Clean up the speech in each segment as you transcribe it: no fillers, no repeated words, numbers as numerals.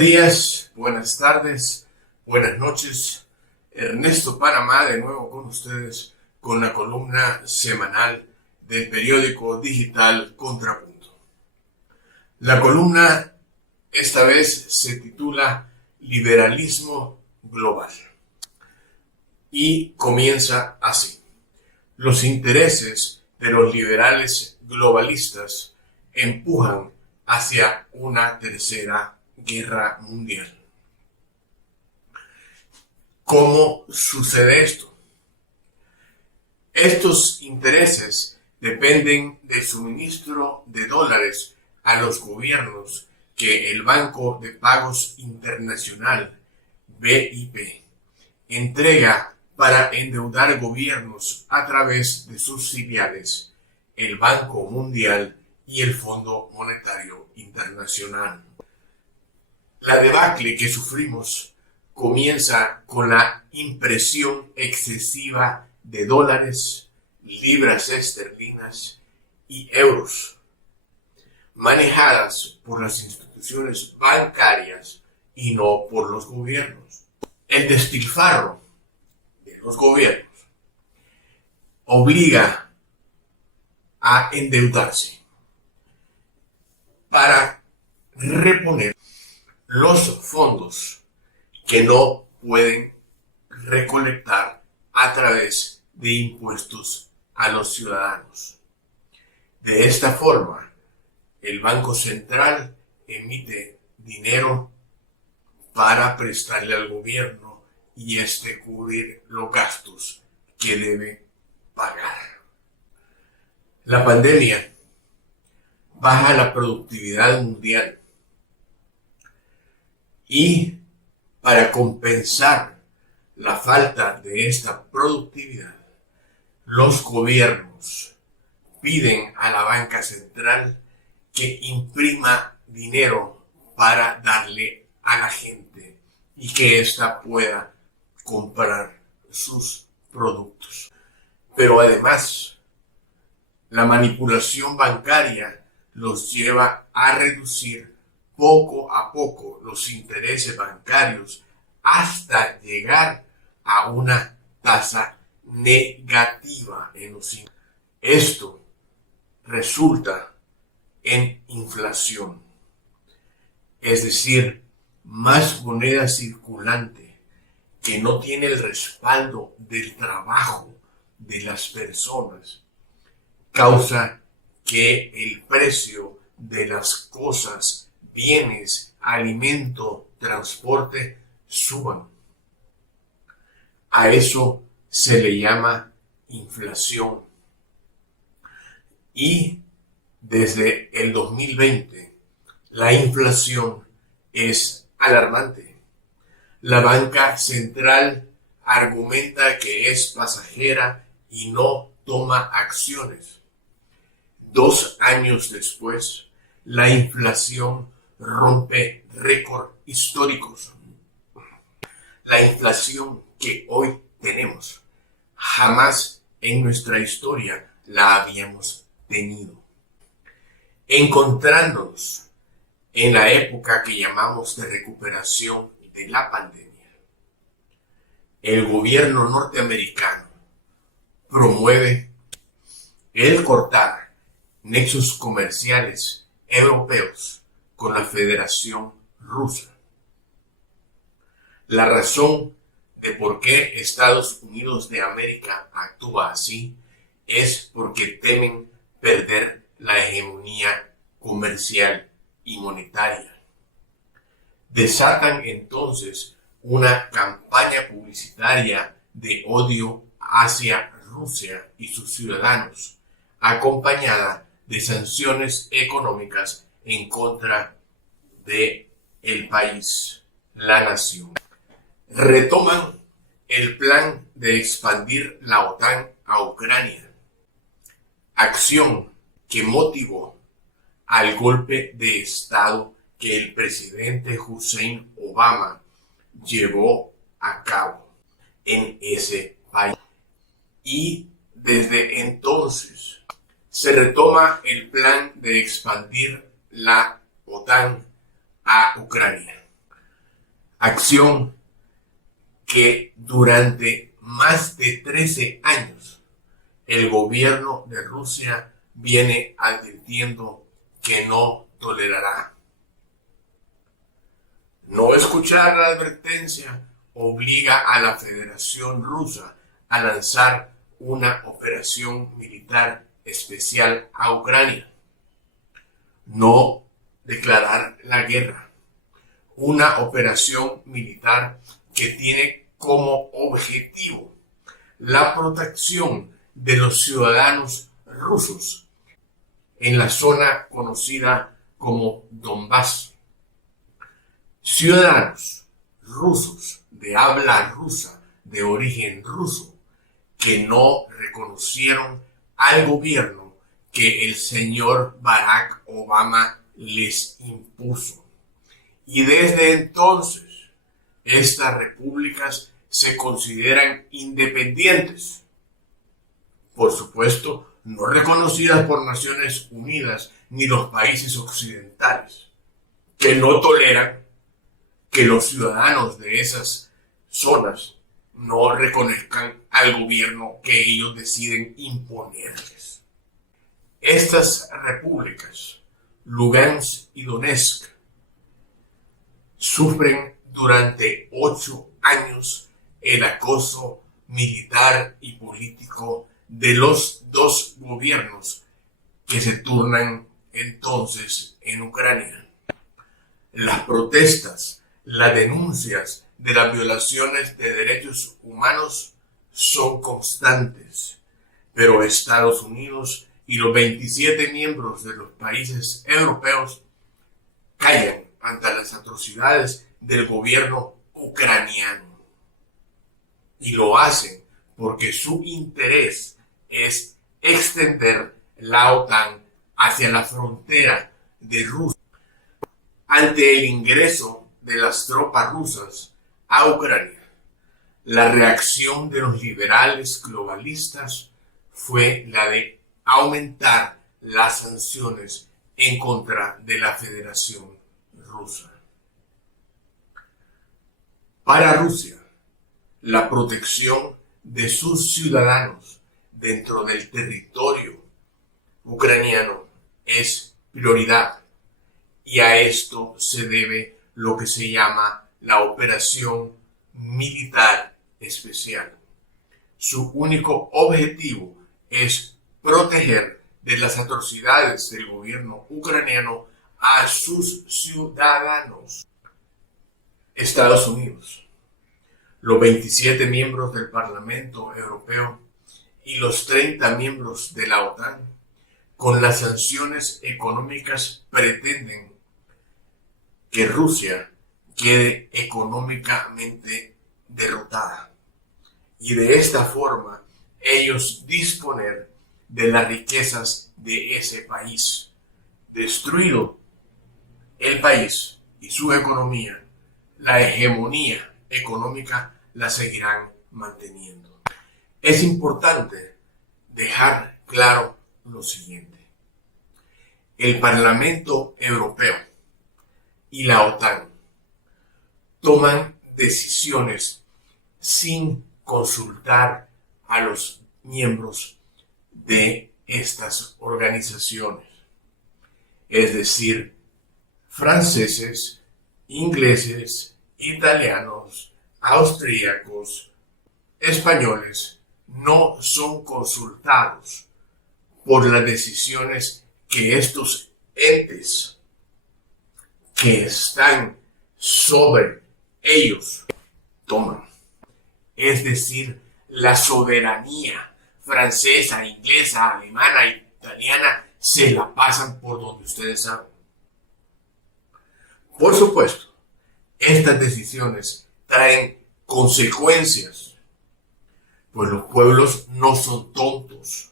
días, buenas tardes, buenas noches. Ernesto Panamá de nuevo con ustedes con la columna semanal del periódico digital Contrapunto. La columna esta vez se titula Liberalismo Global y comienza así. Los intereses de los liberales globalistas empujan hacia una tercera guerra mundial. ¿Cómo sucede esto? Estos intereses dependen del suministro de dólares a los gobiernos que el Banco de Pagos Internacional, BIP, entrega para endeudar gobiernos a través de sus filiales, el Banco Mundial y el Fondo Monetario Internacional. La debacle que sufrimos comienza con la impresión excesiva de dólares, libras esterlinas y euros, manejadas por las instituciones bancarias y no por los gobiernos. El despilfarro de los gobiernos obliga a endeudarse para reponer los fondos que no pueden recolectar a través de impuestos a los ciudadanos. De esta forma, el Banco Central emite dinero para prestarle al gobierno y cubrir los gastos que debe pagar. La pandemia baja la productividad mundial y para compensar la falta de esta productividad, los gobiernos piden a la banca central que imprima dinero para darle a la gente y que ésta pueda comprar sus productos. Pero además, la manipulación bancaria los lleva a reducir poco a poco los intereses bancarios hasta llegar a una tasa negativa en los intereses. Esto resulta en inflación, es decir, más moneda circulante que no tiene el respaldo del trabajo de las personas, causa que el precio de las cosas, bienes, alimento, transporte suban. A eso se le llama inflación. Y desde el 2020 la inflación es alarmante. La banca central argumenta que es pasajera y no toma acciones. 2 años después, la inflación rompe récords históricos. La inflación que hoy tenemos, jamás en nuestra historia la habíamos tenido. Encontrándonos en la época que llamamos de recuperación de la pandemia, el gobierno norteamericano promueve el cortar nexos comerciales europeos con la Federación Rusa. La razón de por qué Estados Unidos de América actúa así es porque temen perder la hegemonía comercial y monetaria. Desatan entonces una campaña publicitaria de odio hacia Rusia y sus ciudadanos, acompañada de sanciones económicas en contra de el país, la nación. Retoman el plan de expandir la OTAN a Ucrania, acción que motivó al golpe de Estado que el presidente Hussein Obama llevó a cabo en ese país. Y desde entonces se retoma el plan de expandir la OTAN a Ucrania. acción que durante más de 13 años el gobierno de Rusia viene advirtiendo que no tolerará. No escuchar la advertencia obliga a la Federación Rusa a lanzar una operación militar especial a Ucrania. No declarar la guerra. Una operación militar que tiene como objetivo la protección de los ciudadanos rusos en la zona conocida como Donbass. Ciudadanos rusos de habla rusa, de origen ruso, que no reconocieron al gobierno que el señor Barack Obama les impuso. Y desde entonces, estas repúblicas se consideran independientes. Por supuesto, no reconocidas por Naciones Unidas ni los países occidentales, que no toleran que los ciudadanos de esas zonas no reconozcan al gobierno que ellos deciden imponerles. Estas repúblicas, Lugansk y Donetsk, sufren durante 8 años el acoso militar y político de los dos gobiernos que se turnan entonces en Ucrania. Las protestas, las denuncias de las violaciones de derechos humanos son constantes, pero Estados Unidos y los 27 miembros de los países europeos callan ante las atrocidades del gobierno ucraniano. Y lo hacen porque su interés es extender la OTAN hacia la frontera de Rusia. Ante el ingreso de las tropas rusas a Ucrania, la reacción de los liberales globalistas fue la de aumentar las sanciones en contra de la Federación Rusa. Para Rusia, la protección de sus ciudadanos dentro del territorio ucraniano es prioridad, y a esto se debe lo que se llama la operación militar especial. Su único objetivo es proteger de las atrocidades del gobierno ucraniano a sus ciudadanos. Estados Unidos, los 27 miembros del Parlamento Europeo y los 30 miembros de la OTAN, con las sanciones económicas pretenden que Rusia quede económicamente derrotada y de esta forma ellos disponer de las riquezas de ese país. Destruido el país y su economía, la hegemonía económica la seguirán manteniendo. Es importante dejar claro lo siguiente. El Parlamento Europeo y la OTAN toman decisiones sin consultar a los miembros de estas organizaciones, es decir, franceses, ingleses, italianos, austríacos, españoles, no son consultados por las decisiones que estos entes que están sobre ellos toman. Es decir, la soberanía francesa, inglesa, alemana, italiana, se la pasan por donde ustedes saben. Por supuesto, estas decisiones traen consecuencias, pues los pueblos no son tontos,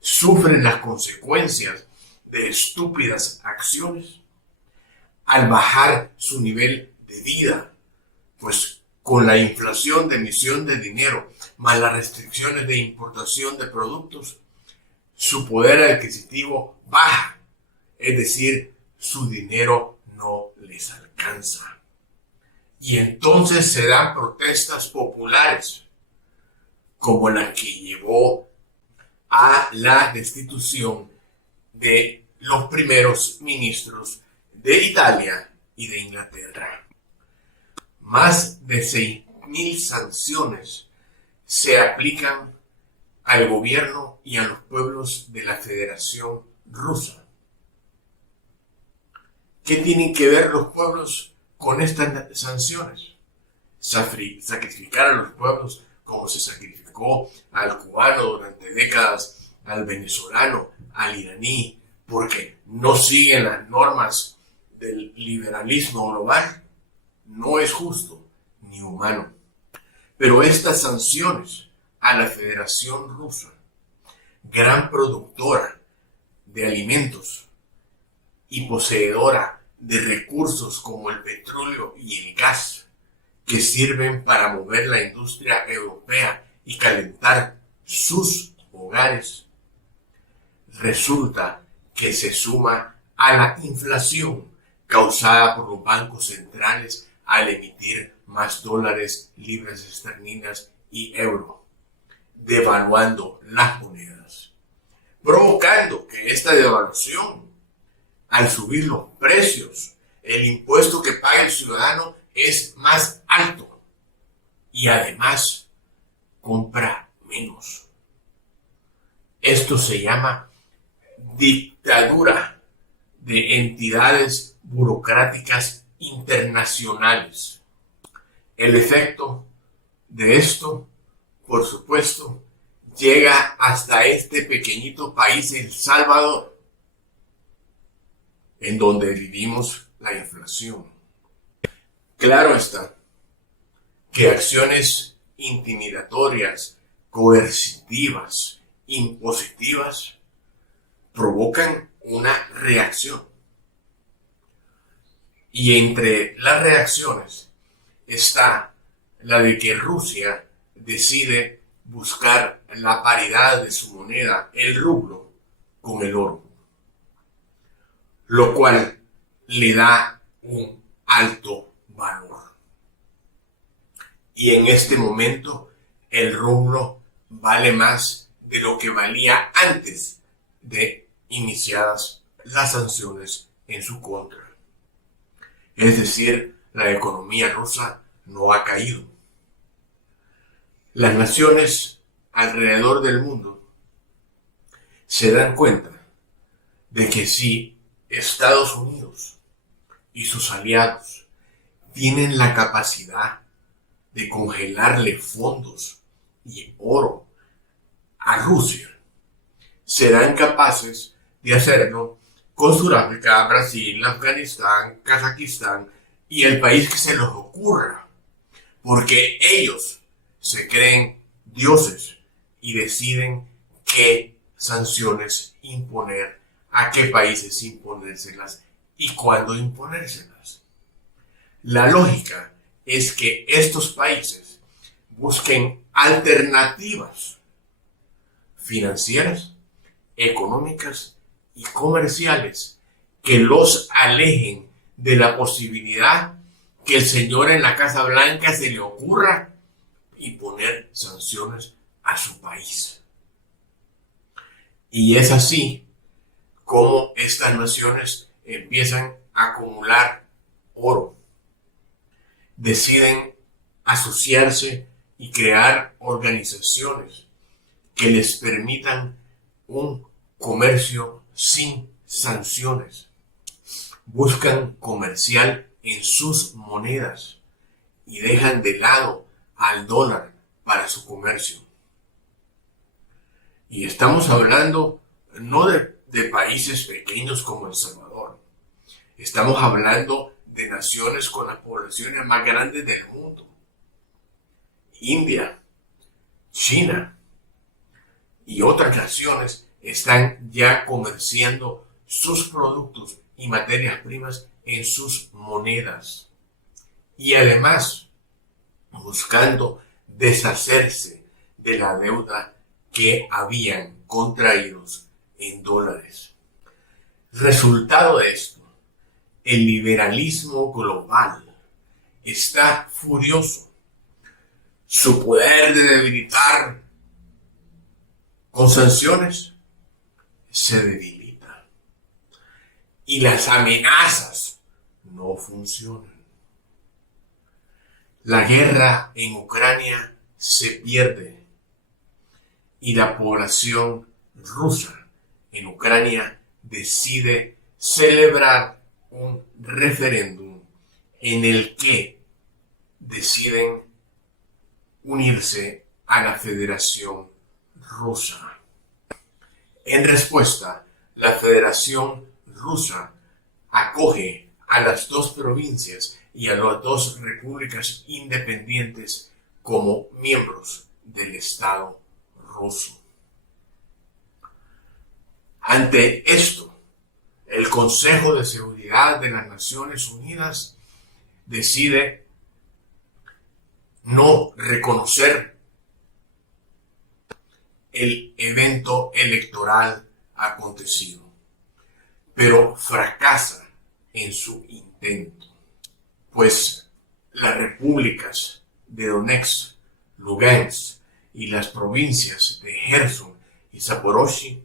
sufren las consecuencias de estúpidas acciones al bajar su nivel de vida, pues con la inflación de emisión de dinero más las restricciones de importación de productos, su poder adquisitivo baja, es decir, su dinero no les alcanza. Y entonces se dan protestas populares, como la que llevó a la destitución de los primeros ministros de Italia y de Inglaterra. Más de 6.000 sanciones se aplican al gobierno y a los pueblos de la Federación Rusa. ¿Qué tienen que ver los pueblos con estas sanciones? Sacrificar a los pueblos como se sacrificó al cubano durante décadas, al venezolano, al iraní, porque no siguen las normas del liberalismo global, no es justo ni humano. Pero estas sanciones a la Federación Rusa, gran productora de alimentos y poseedora de recursos como el petróleo y el gas, que sirven para mover la industria europea y calentar sus hogares, resulta que se suma a la inflación causada por los bancos centrales al emitir más dólares, libras esterlinas y euro, devaluando las monedas, provocando que esta devaluación, al subir los precios, el impuesto que paga el ciudadano es más alto y además compra menos. Esto se llama dictadura de entidades burocráticas internacionales. El efecto de esto, por supuesto, llega hasta este pequeñito país, El Salvador, en donde vivimos la inflación. Claro está que acciones intimidatorias, coercitivas, impositivas, provocan una reacción. Y entre las reacciones está la de que Rusia decide buscar la paridad de su moneda, el rublo, con el oro, lo cual le da un alto valor. Y en este momento el rublo vale más de lo que valía antes de iniciadas las sanciones en su contra. Es decir, la economía rusa no ha caído. Las naciones alrededor del mundo se dan cuenta de que si Estados Unidos y sus aliados tienen la capacidad de congelarle fondos y oro a Rusia, serán capaces de hacerlo con Sudáfrica, Brasil, Afganistán, Kazajistán y el país que se les ocurra, porque ellos se creen dioses y deciden qué sanciones imponer, a qué países imponérselas y cuándo imponérselas. La lógica es que estos países busquen alternativas financieras, económicas y comerciales que los alejen de la posibilidad que el señor en la Casa Blanca se le ocurra imponer sanciones a su país. Y es así como estas naciones empiezan a acumular oro, deciden asociarse y crear organizaciones que les permitan un comercio sin sanciones. Buscan comerciar en sus monedas y dejan de lado al dólar para su comercio. Y estamos hablando no de países pequeños como El Salvador. Estamos hablando de naciones con las poblaciones más grandes del mundo. India, China y otras naciones están ya comerciando sus productos y materias primas en sus monedas. Y además buscando deshacerse de la deuda que habían contraídos en dólares. Resultado de esto, el liberalismo global está furioso. Su poder de debilitar con sanciones se debilita. Y las amenazas no funcionan. La guerra en Ucrania se pierde y la población rusa en Ucrania decide celebrar un referéndum en el que deciden unirse a la Federación Rusa. En respuesta, la Federación Rusa acoge a las dos provincias y a las dos repúblicas independientes como miembros del Estado ruso. Ante esto, el Consejo de Seguridad de las Naciones Unidas decide no reconocer el evento electoral acontecido, pero fracasa en su intento, pues las repúblicas de Donetsk, Lugansk y las provincias de Gerson y Zaporozhye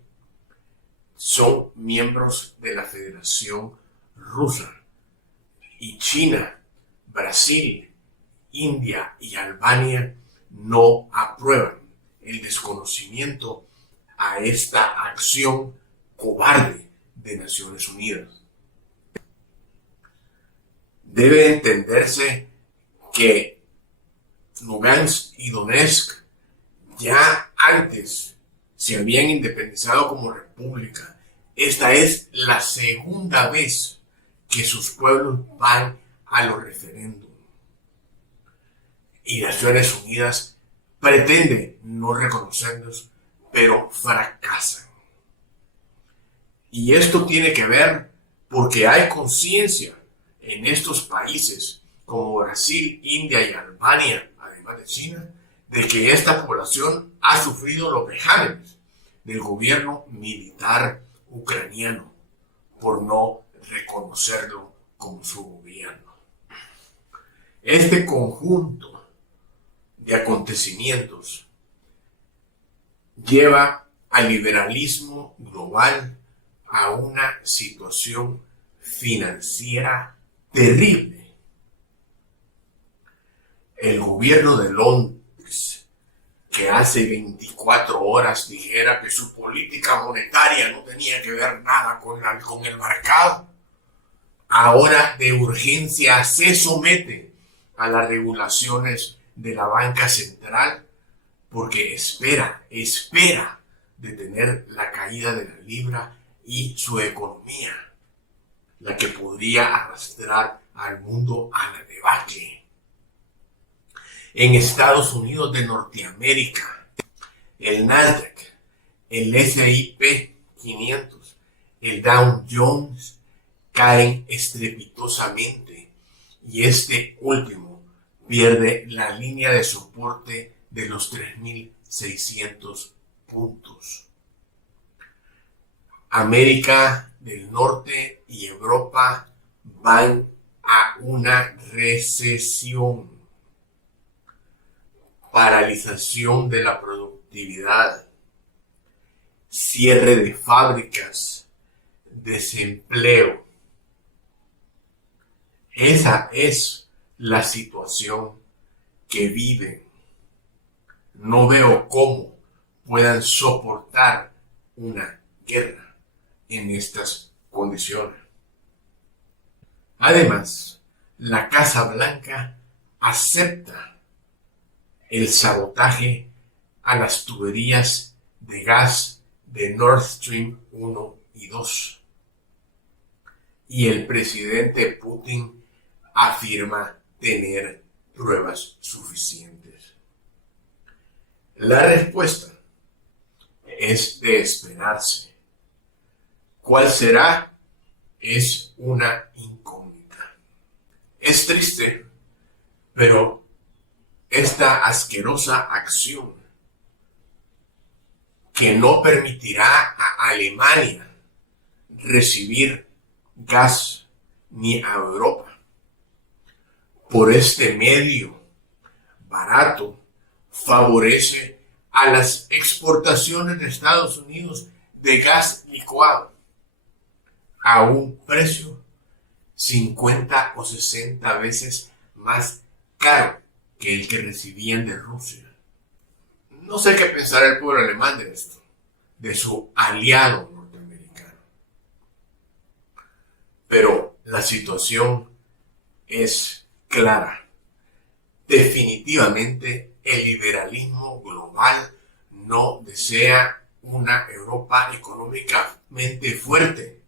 son miembros de la Federación Rusa y China, Brasil, India y Albania no aprueban el desconocimiento a esta acción cobarde de Naciones Unidas. Debe entenderse que Lugansk y Donetsk ya antes se habían independizado como república. Esta es la segunda vez que sus pueblos van a los referéndums. Y Naciones Unidas pretende no reconocerlos, pero fracasan. Y esto tiene que ver porque hay conciencia en estos países como Brasil, India y Albania, además de China, de que esta población ha sufrido los vejámenes del gobierno militar ucraniano por no reconocerlo como su gobierno. Este conjunto de acontecimientos lleva al liberalismo global a una situación financiera terrible. El gobierno de Londres, que hace 24 horas dijera que su política monetaria no tenía que ver nada con el mercado, ahora de urgencia se somete a las regulaciones de la banca central porque espera detener la caída de la libra y su economía, la que podría arrastrar al mundo a la debacle. En Estados Unidos de Norteamérica, el Nasdaq, el S&P 500, el Dow Jones caen estrepitosamente y este último pierde la línea de soporte de los 3.600 puntos. América del Norte y Europa van a una recesión, paralización de la productividad, cierre de fábricas, desempleo. Esa es la situación que viven. No veo cómo puedan soportar una guerra en estas condiciones. Además, la Casa Blanca acepta el sabotaje a las tuberías de gas de Nord Stream 1 y 2. Y el presidente Putin afirma tener pruebas suficientes. La respuesta es de esperarse. ¿Cuál será? Es una incógnita. Es triste, pero esta asquerosa acción que no permitirá a Alemania recibir gas ni a Europa por este medio barato favorece a las exportaciones de Estados Unidos de gas licuado a un precio 50 o 60 veces más caro que el que recibían de Rusia. No sé qué pensar el pueblo alemán de esto, de su aliado norteamericano. Pero la situación es clara. Definitivamente el liberalismo global no desea una Europa económicamente fuerte,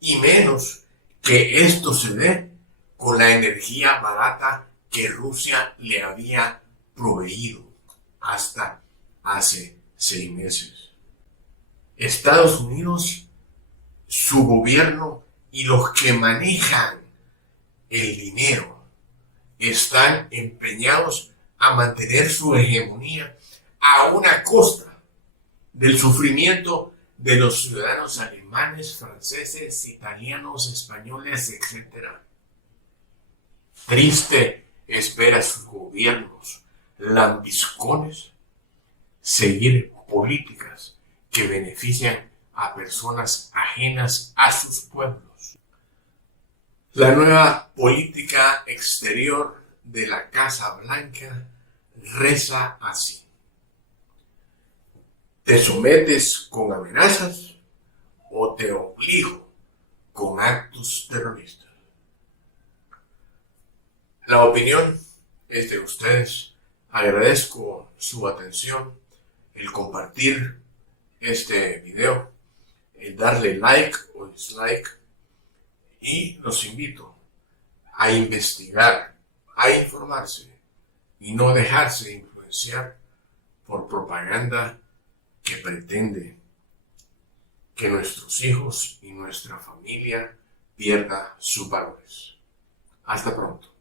y menos que esto se dé con la energía barata que Rusia le había proveído hasta hace 6 meses. Estados Unidos, su gobierno y los que manejan el dinero están empeñados a mantener su hegemonía a una costa del sufrimiento de los ciudadanos alemanes, franceses, italianos, españoles, etc. Triste es ver a sus gobiernos lambiscones seguir políticas que benefician a personas ajenas a sus pueblos. La nueva política exterior de la Casa Blanca reza así: ¿te sometes con amenazas o te obligo con actos terroristas? La opinión es de ustedes. Agradezco su atención, el compartir este video, el darle like o dislike, y los invito a investigar, a informarse y no dejarse influenciar por propaganda que pretende que nuestros hijos y nuestra familia pierdan sus valores. Hasta pronto.